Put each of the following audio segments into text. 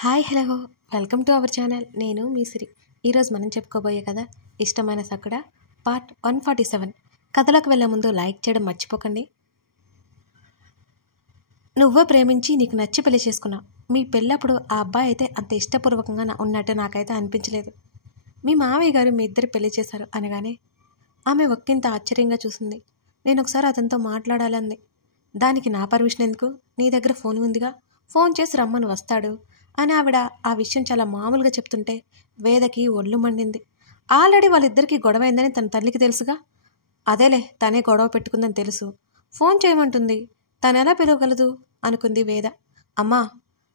Hi hello welcome to our channel. నేను మీ సిరి. ఈరోజు మనం చెప్పుకోబోయే కథ ఇష్టమైన సకుడ పార్ట్ 147. కథలోకి వెళ్ళే ముందు లైక్ చేయడం మర్చిపోకండి. నువ్వే ప్రేమించి నీకు నచ్చి పెళ్లి చేసుకున్నావు. మీ పెళ్ళప్పుడు ఆ అబ్బాయి అయితే అంత ఇష్టపూర్వకంగా ఉన్నట్టు నాకైతే అనిపించలేదు. మీ మావయ్య గారు మీ ఇద్దరు పెళ్లి చేశారు అనగానే ఆమె ఒక్కింత ఆశ్చర్యంగా చూసింది. నేను ఒకసారి అతనితో మాట్లాడాలంది. దానికి నా పర్మిషన్ ఎందుకు? నీ దగ్గర ఫోన్ ఉందిగా, ఫోన్ చేసి రమ్మని వస్తాడు అని ఆవిడ ఆ విషయం చాలా మామూలుగా చెప్తుంటే వేదకి ఒళ్ళు మండింది. ఆల్రెడీ వాళ్ళిద్దరికీ గొడవ అయిందని తన తల్లికి తెలుసుగా. అదేలే, తనే గొడవ పెట్టుకుందని తెలుసు, ఫోన్ చేయమంటుంది, తనెలా పిలవగలదు అనుకుంది వేద. అమ్మా,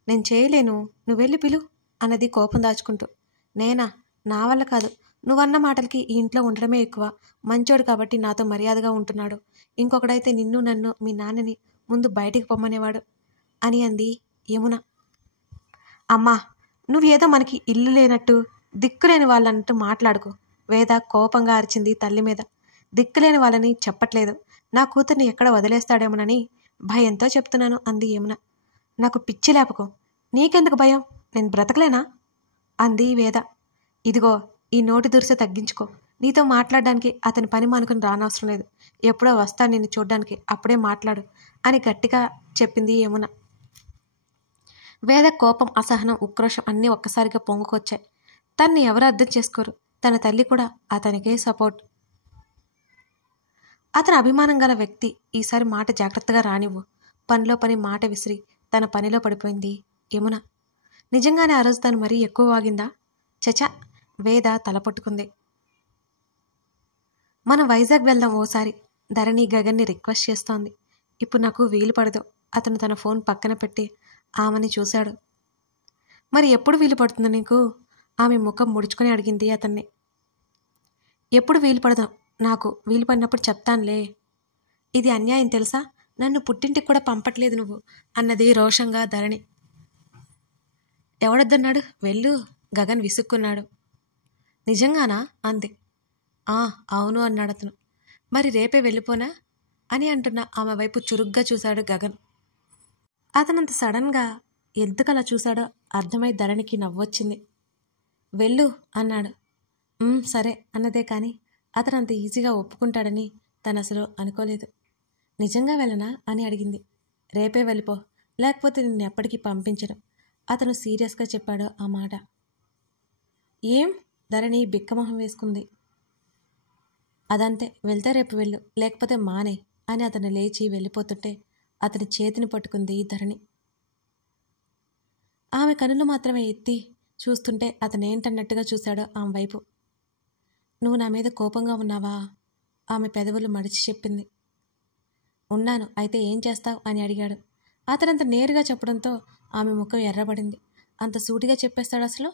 నేను చేయలేను, నువ్వెళ్ళి పిలు అన్నది కోపం దాచుకుంటూ. నేనా? నా వల్ల కాదు. నువ్వన్న మాటలకి ఈ ఇంట్లో ఉండడమే ఎక్కువ. మంచోడు కాబట్టి నాతో మర్యాదగా ఉంటున్నాడు. ఇంకొకడైతే నిన్ను నన్ను మీ నాన్నని ముందు బయటికి పొమ్మనేవాడు అని అంది యమున. అమ్మా, నువ్వేదో మనకి ఇల్లు లేనట్టు దిక్కులేని వాళ్ళన్నట్టు మాట్లాడుకో. వేద కోపంగా అరిచింది తల్లి మీద. దిక్కులేని వాళ్ళని చెప్పట్లేదు, నా కూతుర్ని ఎక్కడ వదిలేస్తాడేమోనని భయంతో చెప్తున్నాను అంది యమున. నాకు పిచ్చి లేపకో. నీకెందుకు భయం? నేను బ్రతకలేనా అంది వేద. ఇదిగో, ఈ నోటి దుర్స తగ్గించుకో. నీతో మాట్లాడడానికి అతని పని మానుకుని రానవసరం లేదు. ఎప్పుడో వస్తాను నిన్ను చూడ్డానికి, అప్పుడే మాట్లాడు అని గట్టిగా చెప్పింది యమున. వేద కోపం, అసహనం, ఉక్రోషం అన్నీ ఒక్కసారిగా పొంగుకొచ్చాయి. తన్ని ఎవరు అర్థం చేసుకోరు. తన తల్లి కూడా అతనికే సపోర్ట్. అతను అభిమానం గల వ్యక్తి. ఈసారి మాట జాగ్రత్తగా రానివ్వు. పనిలో పని మాట విసిరి తన పనిలో పడిపోయింది యమున. నిజంగానే ఆ రోజు తను మరీ ఎక్కువ వాగిందా? చచా, వేద తలపట్టుకుంది. మనం వైజాగ్ వెళ్దాం ఓసారి, ధరణి గగన్ని రిక్వెస్ట్ చేస్తోంది. ఇప్పుడు నాకు వీలు పడదు. అతను తన ఫోన్ పక్కన పెట్టి ఆమెని చూశాడు. మరి ఎప్పుడు వీలు పడుతుంది నీకు? ఆమె ముఖం ముడుచుకొని అడిగింది అతన్ని. ఎప్పుడు వీలు పడదాం? నాకు వీలు పడినప్పుడు చెప్తానులే. ఇది అన్యాయం తెలుసా? నన్ను పుట్టింటికి కూడా పంపట్లేదు నువ్వు అన్నది రోషంగా ధరణి. ఎవడొద్దన్నాడు? వెళ్ళు, గగన్ విసుక్కున్నాడు. నిజంగానా అంది. అవును అన్నాడు అతను. మరి రేపే వెళ్ళిపోనా అని అంటున్న ఆమె వైపు చురుగ్గా చూశాడు గగన్. అతనంత సడన్గా ఎందుకలా చూశాడో అర్థమై ధరణికి నవ్వొచ్చింది. వెళ్ళు అన్నాడు. సరే అన్నదే కానీ అతను అంత ఈజీగా ఒప్పుకుంటాడని తను అసలు అనుకోలేదు. నిజంగా వెళ్ళనా అని అడిగింది. రేపే వెళ్ళిపో, లేకపోతే నిన్ను ఎప్పటికీ పంపించడం అతను సీరియస్గా చెప్పాడు ఆ మాట. ఏం? ధరణి బిక్కమొహం వేసుకుంది. అదంతే, వెళ్తే రేపు వెళ్ళు, లేకపోతే మానే అని అతను లేచి వెళ్ళిపోతుంటే అతని చేతిని పట్టుకుంది ధరణి. ఆమె కనులు మాత్రమే ఎత్తి చూస్తుంటే అతనేంటన్నట్టుగా చూశాడో ఆమె వైపు. నువ్వు నా మీద కోపంగా ఉన్నావా? ఆమె పెదవులు మడిచి చెప్పింది. ఉన్నాను. అయితే ఏం చేస్తావు అని అడిగాడు. అతనంత నేరుగా చెప్పడంతో ఆమె ముఖం ఎర్రబడింది. అంత సూటిగా చెప్పేస్తాడు అసలు?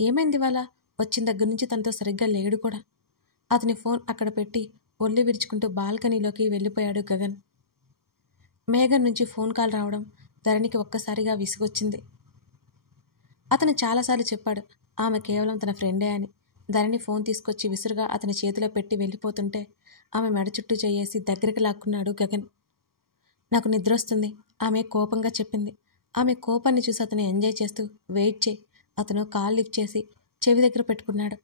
ఏమైంది ఇవాళ? వచ్చిన దగ్గర నుంచి తనతో సరిగ్గా లేడు కూడా. అతని ఫోన్ అక్కడ పెట్టి ఒళ్ళు విరుచుకుంటూ బాల్కనీలోకి వెళ్ళిపోయాడు గగన్. మేఘన్ నుంచి ఫోన్ కాల్ రావడం ధరణికి ఒక్కసారిగా విసుగొచ్చింది. అతను చాలాసార్లు చెప్పాడు ఆమె కేవలం తన ఫ్రెండే అని. ధరణి ఫోన్ తీసుకొచ్చి విసురుగా అతని చేతిలో పెట్టి వెళ్ళిపోతుంటే ఆమె మెడ చుట్టూ చేయేసి దగ్గరికి లాక్కున్నాడు గగన్. నాకు నిద్రొస్తుంది ఆమె కోపంగా చెప్పింది. ఆమె కోపాన్ని చూసి అతను ఎంజాయ్ చేస్తూ వెయిట్ చేయి. అతను కాల్ లిఫ్ట్ చేసి చెవి దగ్గర పెట్టుకున్నాడు.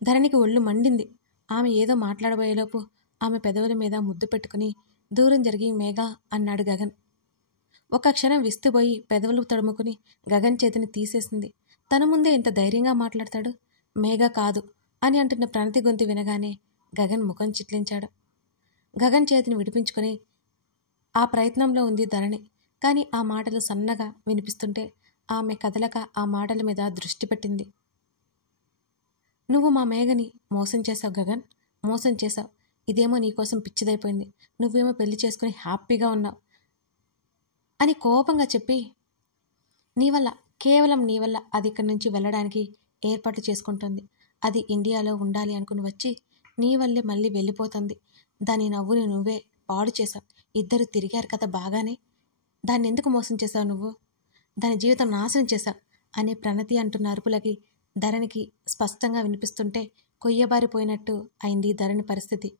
ధరణికి ఒళ్ళు మండింది. ఆమె ఏదో మాట్లాడబోయేలోపు ఆమె పెదవుల మీద ముద్దు పెట్టుకుని దూరం జరిగి మేఘా అన్నాడు గగన్. ఒక క్షణం విస్తుపోయి పెదవులు తడుముకుని గగన్ చేతిని తీసేసింది. తన ముందే ఇంత ధైర్యంగా మాట్లాడతాడు? మేఘా కాదు అని అంటున్న ప్రణతి గొంతు వినగానే గగన్ ముఖం చిట్లించాడు. గగన్ చేతిని విడిపించుకొని ఆ ప్రయత్నంలో ఉంది ధరణి. కానీ ఆ మాటలు సన్నగా వినిపిస్తుంటే ఆమె కదలక ఆ మాటల మీద దృష్టి పెట్టింది. నువ్వు మా మేఘని మోసం చేశావు గగన్, మోసం చేశావు. ఇదేమో నీకోసం పిచ్చిదైపోయింది. నువ్వేమో పెళ్లి చేసుకుని హ్యాపీగా ఉన్నావు అని కోపంగా చెప్పి నీ వల్ల, కేవలం నీ వల్ల అది ఇక్కడి నుంచి వెళ్ళడానికి ఏర్పాట్లు చేసుకుంటుంది. అది ఇండియాలో ఉండాలి అనుకుని వచ్చి నీ వల్లే మళ్ళీ వెళ్ళిపోతుంది. దాని నవ్వుని నువ్వే పాడు చేశావు. ఇద్దరు తిరిగారు కదా బాగానే, దాన్ని ఎందుకు మోసం చేశావు నువ్వు? దాని జీవితం నాశనం చేశావు అనే ప్రణతి అంటున్న అరుపులకి ధరణికి స్పష్టంగా వినిపిస్తుంటే కొయ్యబారిపోయినట్టు అయింది ధరణి పరిస్థితి.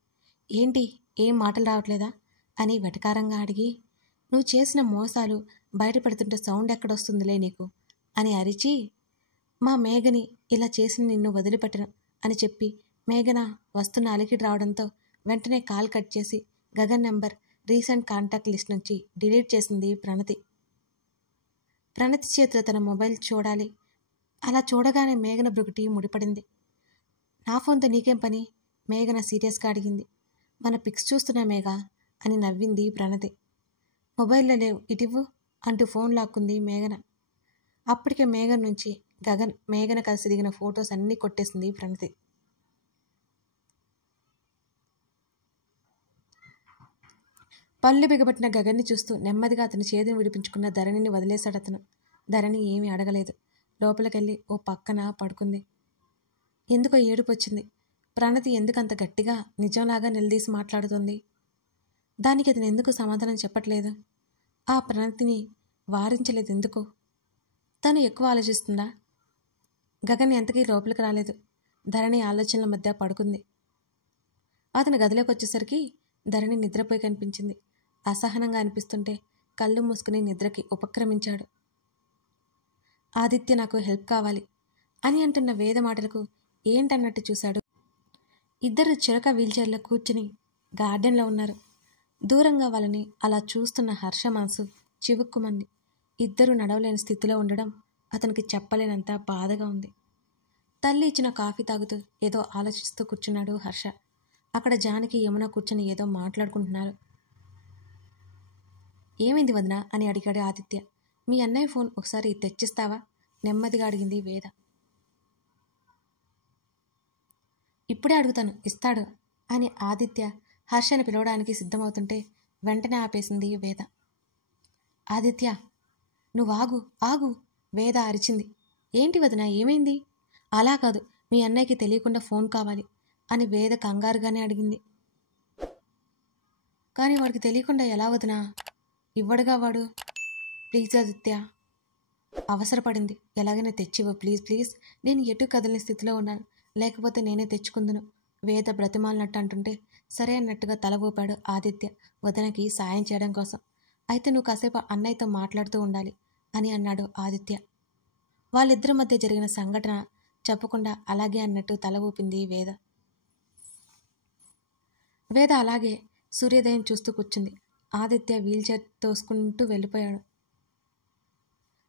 ఏంటి, ఏం మాటలు రావట్లేదా అని వెటకారంగా అడిగి, నువ్వు చేసిన మోసాలు బయటపడుతుంటే సౌండ్ ఎక్కడొస్తుందిలే నీకు అని అరిచి, మా మేఘని ఇలా చేసి నిన్ను వదిలిపెట్టను అని చెప్పి మేఘన వస్తున్న అలికిడి రావడంతో వెంటనే కాల్ కట్ చేసి Gagan number recent contact list నుంచి డిలీట్ చేసింది ప్రణతి. ప్రణతి చేతిలో తన మొబైల్ చూడాలి. అలా చూడగానే మేఘన బ్రుగుటి ముడిపడింది. నా ఫోన్తో నీకేం పని? మేఘన సీరియస్గా అడిగింది. మన పిక్స్ చూస్తున్నా మేఘా అని నవ్వింది ప్రణతి. మొబైల్లో లేవు, ఇటివ్వు అంటూ ఫోన్ లాక్కుంది మేఘన. అప్పటికే మేఘన నుంచి మేఘన కలిసి దిగిన ఫొటోస్ అన్నీ కొట్టేసింది ప్రణతి. పళ్ళు బిగబట్టిన గగన్ని చూస్తూ నెమ్మదిగా అతని చేతిని విడిపించుకున్న ధరణిని వదిలేశాడు అతను. ధరణి ఏమీ అడగలేదు. లోపలికెళ్ళి ఓ పక్కన పడుకుంది. ఎందుకో ఏడుపు వచ్చింది. ప్రణతి ఎందుకంత గట్టిగా నిజంలాగా నిలదీసి మాట్లాడుతుంది? దానికి అతను ఎందుకు సమాధానం చెప్పట్లేదు? ఆ ప్రణతిని వారించలేదు ఎందుకు? తను ఎక్కువ ఆలోచిస్తుందా? గగన్ ఎంతకీ లోపలికి రాలేదు. ధరణి ఆలోచనల మధ్య పడుకుంది. అతను గదిలోకి వచ్చేసరికి ధరణి నిద్రపోయి కనిపించింది. అసహనంగా అనిపిస్తుంటే కళ్ళు మూసుకుని నిద్రకి ఉపక్రమించాడు. ఆదిత్య నాకు హెల్ప్ కావాలి అని అంటున్న వేద మాటలకు ఏంటన్నట్టు చూశాడు. ఇద్దరు చిరక వీల్చైర్లో కూర్చుని గార్డెన్లో ఉన్నారు. దూరంగా వాళ్ళని అలా చూస్తున్న హర్ష మనసు చివుక్కుమంది. ఇద్దరు నడవలేని స్థితిలో ఉండడం అతనికి చెప్పలేనంత బాధగా ఉంది. తల్లి ఇచ్చిన కాఫీ తాగుతూ ఏదో ఆలోచిస్తూ కూర్చున్నాడు హర్ష. అక్కడ జానకి యమున కూర్చొని ఏదో మాట్లాడుకుంటున్నారు. ఏమైంది వదినా అని అడిగాడు ఆదిత్య. మీ అన్నయ్య ఫోన్ ఒకసారి తెచ్చిస్తావా? నెమ్మదిగా అడిగింది వేద. ఇప్పుడే అడుగుతాను, ఇస్తాడు అని ఆదిత్య హర్షని పిలవడానికి సిద్ధమవుతుంటే వెంటనే ఆపేసింది వేద. ఆదిత్య నువ్వు ఆగు ఆగు వేద అరిచింది. ఏంటి వదినా ఏమైంది? అలా కాదు, మీ అన్నయ్యకి తెలియకుండా ఫోన్ కావాలి అని వేద కంగారుగానే అడిగింది. కానీ వాడికి తెలియకుండా ఎలా వదినా? ఇవ్వడుగా వాడు. ప్లీజ్ ఆదిత్య. అవసరపడింది, ఎలాగైనా తెచ్చివ్వు ప్లీజ్ ప్లీజ్. నేను ఎటు కదలని స్థితిలో ఉన్నాను, లేకపోతే నేనే తెచ్చుకుందును వేద బ్రతిమాలినట్టు అంటుంటే సరే అన్నట్టుగా తల ఊపాడు ఆదిత్య వదినకి సాయం చేయడం కోసం. అయితే నువ్వు కాసేపు అన్నయ్యతో మాట్లాడుతూ ఉండాలి అని అన్నాడు ఆదిత్య. వాళ్ళిద్దరి మధ్య జరిగిన సంఘటన చెప్పకుండా అలాగే అన్నట్టు తల ఊపింది వేద. వేద అలాగే సూర్యోదయం చూస్తూ కూర్చుంది. ఆదిత్య వీల్చైర్ తోసుకుంటూ వెళ్ళిపోయాడు.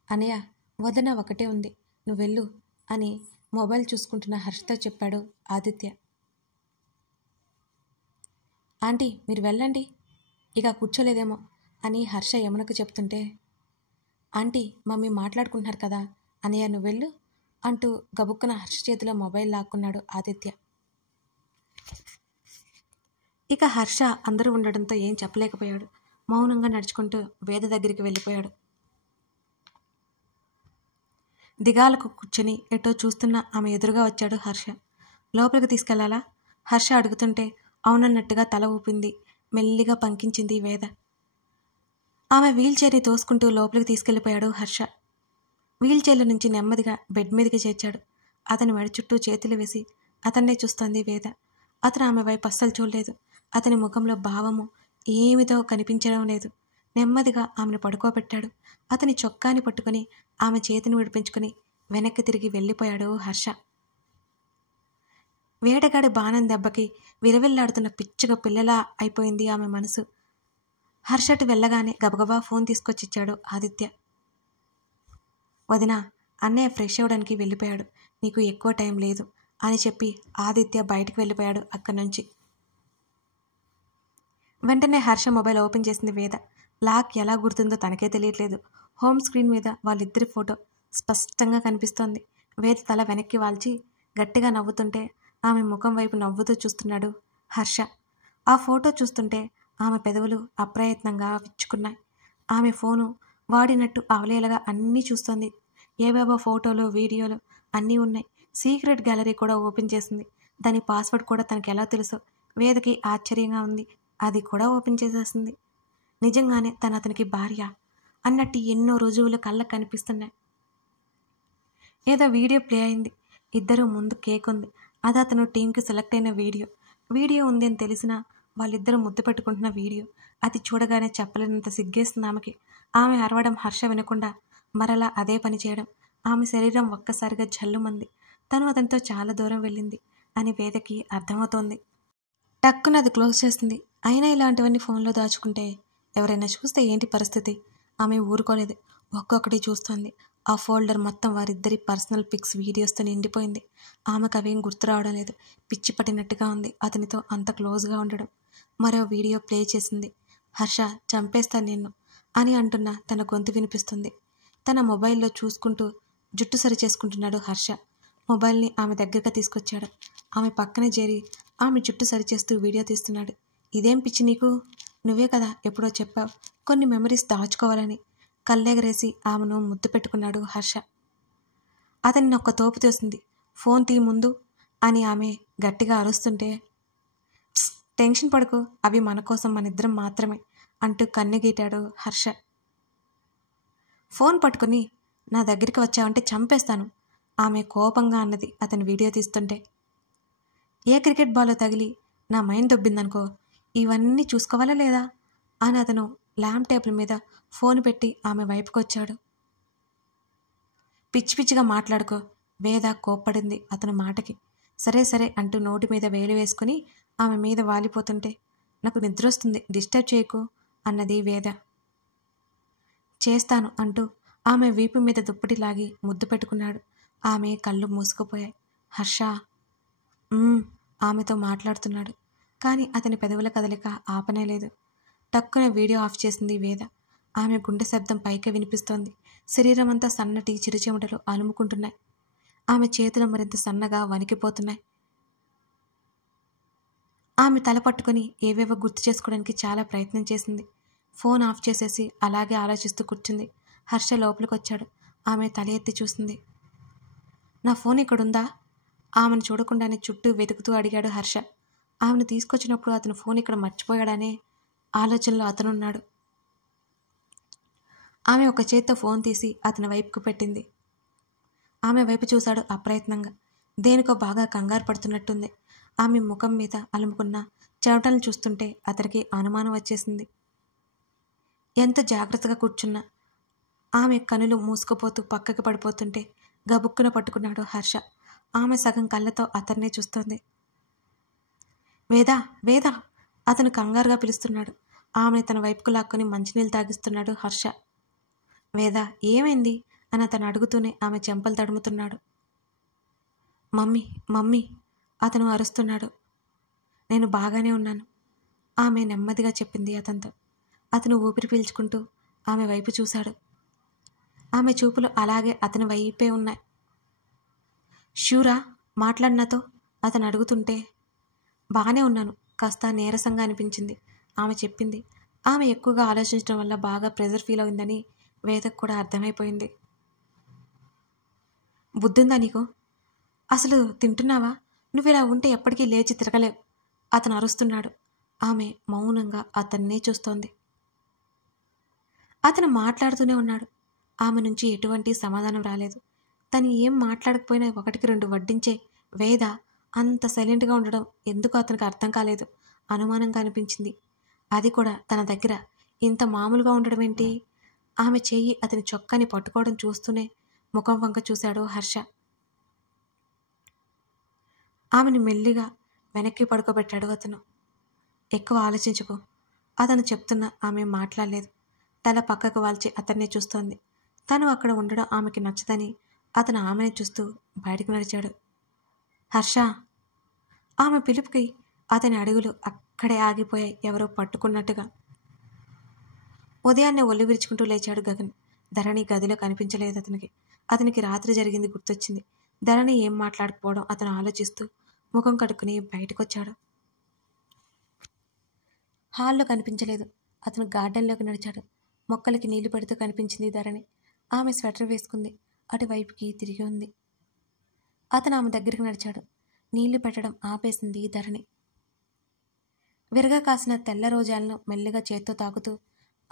అనయ్య వదిన ఒకటే ఉంది, నువ్వు వెళ్ళు అని మొబైల్ చూసుకుంటున్న హర్షతో చెప్పాడు ఆదిత్య. ఆంటీ మీరు వెళ్ళండి, ఇక కూర్చోలేదేమో అని హర్ష యమునకు చెప్తుంటే, ఆంటీ మమ్మీ మాట్లాడుకుంటున్నారు కదా అనయ్య నువ్వు వెళ్ళు అంటూ గబుక్కున హర్ష చేతిలో మొబైల్ లాక్కున్నాడు ఆదిత్య. ఇక హర్ష అందరూ ఉండడంతో ఏం చెప్పలేకపోయాడు. మౌనంగా నడుచుకుంటూ వేద దగ్గరికి వెళ్ళిపోయాడు. దిగాలకు కూర్చొని ఎటో చూస్తున్న ఆమె ఎదురుగా వచ్చాడు హర్ష. లోపలికి తీసుకెళ్లాలా? హర్ష అడుగుతుంటే అవునన్నట్టుగా తల ఊపింది. మెల్లిగా పంకించింది వేద. ఆమె వీల్చైర్ని తోసుకుంటూ లోపలికి తీసుకెళ్లిపోయాడు హర్ష. వీల్చైర్ల నుంచి నెమ్మదిగా బెడ్ మీదకి చేర్చాడు. అతని మెడ చుట్టూ చేతులు వేసి అతన్నే చూస్తోంది వేద. అతను ఆమె వైపు అస్సలు చూడలేదు. అతని ముఖంలో భావము ఏమితో కనిపించడం లేదు. నెమ్మదిగా ఆమెను పడుకోబెట్టాడు. అతని చొక్కాని పట్టుకుని ఆమె చేతిని విడిపించుకుని వెనక్కి తిరిగి వెళ్ళిపోయాడు హర్ష. వేటగాడి బాణం దెబ్బకి విరవిల్లాడుతున్న పిచ్చుక పిల్లలా అయిపోయింది ఆమె మనసు. హర్షటి వెళ్ళగానే గబగబా ఫోన్ తీసుకొచ్చిచ్చాడు ఆదిత్య. వదినా అన్నయ్య ఫ్రెష్ అవ్వడానికి వెళ్ళిపోయాడు, నీకు ఎక్కువ టైం లేదు అని చెప్పి ఆదిత్య బయటికి వెళ్ళిపోయాడు అక్కడి నుంచి. వెంటనే హర్ష మొబైల్ ఓపెన్ చేసింది వేద. లాక్ ఎలా గుర్తుందో తనకే తెలియట్లేదు. హోమ్ స్క్రీన్ మీద వాళ్ళిద్దరి ఫోటో స్పష్టంగా కనిపిస్తోంది. వేద తల వెనక్కి వాల్చి గట్టిగా నవ్వుతుంటే ఆమె ముఖం వైపు నవ్వుతూ చూస్తున్నాడు హర్ష. ఆ ఫోటో చూస్తుంటే ఆమె పెదవులు అప్రయత్నంగా విచ్చుకున్నాయి. ఆమె ఫోను వాడినట్టు అవలేలగా అన్నీ చూస్తోంది. ఏవేవో ఫోటోలు వీడియోలు అన్నీ ఉన్నాయి. సీక్రెట్ గ్యాలరీ కూడా ఓపెన్ చేసింది. దాని పాస్వర్డ్ కూడా తనకి ఎలా తెలుసో వేదకి ఆశ్చర్యంగా ఉంది. అది కూడా ఓపెన్ చేసేసింది. నిజంగానే తను అతనికి భార్య అన్నట్టు ఎన్నో రుజువులు కళ్ళకు కనిపిస్తున్నాయి. ఏదో వీడియో ప్లే అయింది. ఇద్దరు ముందు కేక్ ఉంది. అది అతను టీంకి సెలెక్ట్ అయిన వీడియో ఉంది అని తెలిసినా వాళ్ళిద్దరూ ముద్దు పెట్టుకుంటున్న వీడియో. అది చూడగానే చెప్పలేనంత సిగ్గేస్తుంది ఆమెకి. ఆమె అరవడం హర్ష వినకుండా మరలా అదే పని చేయడం. ఆమె శరీరం ఒక్కసారిగా జల్లుమంది. తను అతనితో చాలా దూరం వెళ్ళింది అని వేదకి అర్థమవుతోంది. టక్కున అది క్లోజ్ చేస్తుంది. అయినా ఇలాంటివన్నీ ఫోన్లో దాచుకుంటే ఎవరైనా చూస్తే ఏంటి పరిస్థితి? ఆమె ఊరుకోలేదు. ఒక్కొక్కటి చూస్తోంది. ఆ ఫోల్డర్ మొత్తం వారిద్దరి పర్సనల్ పిక్స్, వీడియోస్తో నిండిపోయింది. ఆమెకు అవేం గుర్తు రావడం లేదు. పిచ్చి పట్టినట్టుగా ఉంది అతనితో అంత క్లోజ్గా ఉండడం. మరో వీడియో ప్లే చేసింది. హర్ష, చంపేస్తాను నిన్ను అని అంటున్న తన గొంతు వినిపిస్తుంది. తన మొబైల్లో చూసుకుంటూ జుట్టు సరి చేసుకుంటున్నాడు హర్ష. మొబైల్ని ఆమె దగ్గరగా తీసుకొచ్చాడు. ఆమె పక్కనే చేరి ఆమె జుట్టు సరిచేస్తూ వీడియో తీస్తున్నాడు. ఇదేం పిచ్చి నీకు? నువ్వే కదా ఎప్పుడో చెప్పావు కొన్ని మెమరీస్ దాచుకోవాలని. కళ్ళెగరేసి ఆమెను ముద్దు పెట్టుకున్నాడు హర్ష. అతన్ని ఒక్క తోపు తోసింది. ఫోన్ తీ ముందు అని ఆమె గట్టిగా అరుస్తుంటే, టెన్షన్ పడకు, అవి మన కోసం, మనిద్దరం మాత్రమే అంటూ కన్నెగీటాడు హర్ష. ఫోన్ పట్టుకుని నా దగ్గరికి వచ్చావంటే చంపేస్తాను ఆమె కోపంగా అన్నది అతను వీడియో తీస్తుంటే. ఏ క్రికెట్ బాలో తగిలి నా మైండ్ దొబ్బిందనుకో, ఇవన్నీ చూసుకోవాలా లేదా అని అతను ల్యాంప్ టేబుల్ మీద ఫోన్ పెట్టి ఆమె వైపుకి వచ్చాడు. పిచ్చి పిచ్చిగా మాట్లాడుకో. వేద కోప్పడింది అతని మాటకి. సరే సరే అంటూ నోటి మీద వేలు వేసుకుని ఆమె మీద వాలిపోతుంటే, నాకు నిద్రొస్తుంది, డిస్టర్బ్ చేయకు అన్నది వేద. చేస్తాను అంటూ ఆమె వీపు మీద దుప్పటి లాగి ముద్దు పెట్టుకున్నాడు. ఆమె కళ్ళు మూసుకుపోయాయి. హర్ష ఆమెతో మాట్లాడుతున్నాడు. కానీ అతని పెదవుల కదలిక ఆపనేలేదు. టక్కున వీడియో ఆఫ్ చేసింది వేద. ఆమె గుండె శబ్దం పైకి వినిపిస్తోంది. శరీరం అంతా సన్నటి చిరుచెమటలు అలుముకుంటున్నాయి. ఆమె చేతులు మరింత సన్నగా వణికిపోతున్నాయి. ఆమె తల పట్టుకుని ఏవేవో గుర్తు చేసుకోవడానికి చాలా ప్రయత్నం చేసింది. ఫోన్ ఆఫ్ చేసేసి అలాగే ఆలోచిస్తూ కూర్చుంది. హర్ష లోపలికి వచ్చాడు. ఆమె తల ఎత్తి చూసింది. నా ఫోన్ ఇక్కడుందా? ఆమెను చూడకుండానే చుట్టూ వెతుకుతూ అడిగాడు హర్ష. ఆమెను తీసుకొచ్చినప్పుడు అతను ఫోన్ ఇక్కడ మర్చిపోయాడనే ఆలోచనలో అతనున్నాడు. ఆమె ఒక చేత్తో ఫోన్ తీసి అతని వైపుకు పెట్టింది. ఆమె వైపు చూశాడు అప్రయత్నంగా. దేనికో బాగా కంగారు పడుతున్నట్టుంది. ఆమె ముఖం మీద అలుముకున్న చెమటలను చూస్తుంటే అతనికి అనుమానం వచ్చేసింది. ఎంత జాగ్రత్తగా కూర్చున్నా ఆమె కనులు మూసుకుపోతూ పక్కకి పడిపోతుంటే గబుక్కున పట్టుకున్నాడు హర్ష. ఆమె సగం కళ్ళతో అతన్నే చూస్తోంది. వేదా వేదా అతను కంగారుగా పిలుస్తున్నాడు. ఆమెను తన వైపుకు లాక్కొని మంచినీళ్ళు తాగిస్తున్నాడు హర్ష. వేద ఏమైంది అని అతను అడుగుతూనే ఆమె చెంపలు తడుముతున్నాడు. మమ్మీ మమ్మీ అతను అరుస్తున్నాడు. నేను బాగానే ఉన్నాను ఆమె నెమ్మదిగా చెప్పింది అతనితో. అతను ఊపిరి పీల్చుకుంటూ ఆమె వైపు చూశాడు. ఆమె చూపులు అలాగే అతని వైపే ఉన్నాయి. షూరా మాట్లాడినాతో అతను అడుగుతుంటే, బాగానే ఉన్నాను కాస్త నీరసంగా అనిపించింది ఆమె చెప్పింది. ఆమె ఎక్కువగా ఆలోచించడం వల్ల బాగా ప్రెజర్ ఫీల్ అయిందని వేదకు కూడా అర్థమైపోయింది. బుద్ధుందా నీకు? అసలు తింటున్నావా? నువ్వు ఇలా ఉంటే ఎప్పటికీ లేచి తిరగలేవు అతను అరుస్తున్నాడు. ఆమె మౌనంగా అతన్నే చూస్తోంది. అతను మాట్లాడుతూనే ఉన్నాడు. ఆమె నుంచి ఎటువంటి సమాధానం రాలేదు. తను ఏం మాట్లాడకపోయినా ఒకటికి రెండు వడ్డించే వేద అంత సైలెంట్గా ఉండడం ఎందుకు అతనికి అర్థం కాలేదు. అనుమానంగా అనిపించింది. అది కూడా తన దగ్గర ఇంత మామూలుగా ఉండడం ఏంటి? ఆమె చెయ్యి అతని చొక్కాని పట్టుకోవడం చూస్తూనే ముఖం వంక చూశాడు హర్ష. ఆమెను మెల్లిగా వెనక్కి పడుకోబెట్టాడు అతను. ఎక్కువ ఆలోచించుకో అతను చెప్తున్నా ఆమె మాట్లాడలేదు. తల పక్కకు వాల్చి అతన్నే చూస్తోంది. తను అక్కడ ఉండడం ఆమెకి నచ్చదని అతను ఆమెను చూస్తూ బయటకు నడిచాడు. హర్ష ఆమె పిలుపుకి అతని అడుగులు అక్కడే ఆగిపోయాయి ఎవరో పట్టుకున్నట్టుగా. ఉదయాన్నే ఒళ్ళు విరుచుకుంటూ లేచాడు గగన్. ధరణి గదిలో కనిపించలేదు అతనికి. అతనికి రాత్రి జరిగింది గుర్తొచ్చింది. ధరణి ఏం మాట్లాడకపోవడం అతను ఆలోచిస్తూ ముఖం కడుక్కుని బయటకొచ్చాడు. హాల్లో కనిపించలేదు. అతను గార్డెన్లోకి నడిచాడు. మొక్కలకి నీళ్లు పెడుతూ కనిపించింది ధరణి. ఆమె స్వెటర్ వేసుకుంది. అటువైపుకి తిరిగి ఉంది. అతను ఆమె దగ్గరికి నడిచాడు. నీళ్లు పెట్టడం ఆపేసింది ధరణి. విరగా కాసిన తెల్ల రోజాలను మెల్లిగా చేత్తో తాకుతూ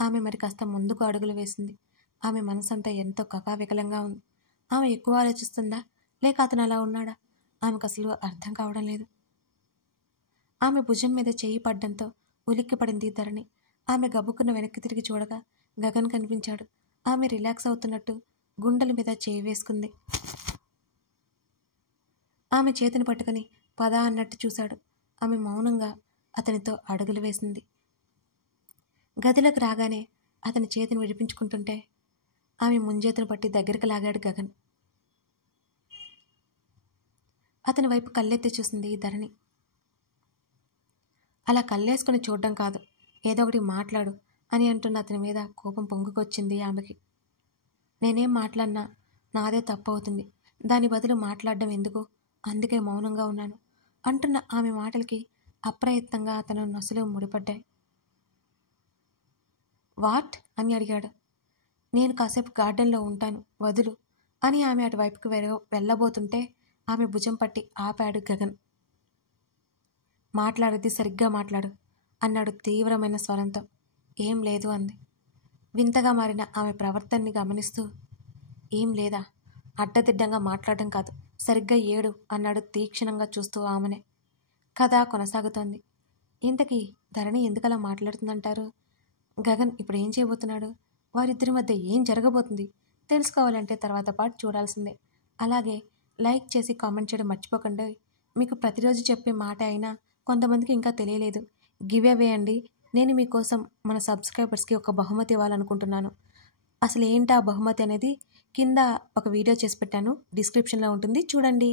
ఆమె మరి కాస్త ముందుకు అడుగులు వేసింది. ఆమె మనసంతా ఎంతో కకావికలంగా ఉంది. ఆమె ఎక్కువ ఆలోచిస్తుందా లేక అతను అలా ఉన్నాడా? ఆమెకు అసలు అర్థం కావడం లేదు. ఆమె భుజం మీద చెయ్యి పడ్డంతో ఉలిక్కి పడింది ధరణి. ఆమె గబుక్కున వెనక్కి తిరిగి చూడగా గగన్ కనిపించాడు. ఆమె రిలాక్స్ అవుతున్నట్టు గుండెల మీద చేయి వేసుకుంది. ఆమె చేతిని పట్టుకుని పద అన్నట్టు చూశాడు. ఆమె మౌనంగా అతనితో అడుగులు వేసింది. గదిలోకి రాగానే అతని చేతిని విడిపించుకుంటుంటే ఆమె ముంజేతిని పట్టి దగ్గరికి లాగాడు గగన్. అతని వైపు కళ్ళెత్తి చూసింది ధరణి. అలా కళ్ళేసుకుని చూడడం కాదు, ఏదో ఒకటి మాట్లాడు అని అంటున్న అతని మీద కోపం పొంగుకొచ్చింది ఆమెకి. నేనేం మాట్లాడినా నాదే తప్పు అవుతుంది, దాని బదులు మాట్లాడడం ఎందుకు, అందుకే మౌనంగా ఉన్నాను అంటున్న ఆమె మాటలకి అప్రయత్నంగా అతను నొసలు ముడిపడ్డాయి. వాట్ అని అడిగాడు. నేను కాసేపు గార్డెన్లో ఉంటాను, వదులు అని ఆమె అటువైపుకి వెళ్ళబోతుంటే ఆమె భుజం పట్టి ఆపాడు గగన్. మాట్లాడేది సరిగ్గా మాట్లాడు అన్నాడు తీవ్రమైన స్వరంతో. ఏం లేదు అంది. వింతగా మారిన ఆమె ప్రవర్తనని గమనిస్తూ, ఏం లేదా, అడ్డదిడ్డంగా మాట్లాడడం కాదు, సరిగ్గా ఏడు అన్నాడు తీక్షణంగా చూస్తూ ఆమెనే. కథ కొనసాగుతోంది. ఇంతకీ ధరణి ఎందుకలా మాట్లాడుతుందంటారు? గగన్ ఇప్పుడు ఏం చేయబోతున్నాడు? వారిద్దరి మధ్య ఏం జరగబోతుంది? తెలుసుకోవాలంటే తర్వాత పాటు చూడాల్సిందే. అలాగే లైక్ చేసి కామెంట్ చేయడం మర్చిపోకండి. మీకు ప్రతిరోజు చెప్పే మాట అయినా కొంతమందికి ఇంకా తెలియలేదు. గివ్ అవే అండి. నేను మీకోసం మన సబ్స్క్రైబర్స్కి ఒక బహుమతి ఇవ్వాలనుకుంటున్నాను. అసలు ఏంటా బహుమతి అనేది కింద ఒక వీడియో చేసి పెట్టాను, డిస్క్రిప్షన్లో ఉంటుంది, చూడండి.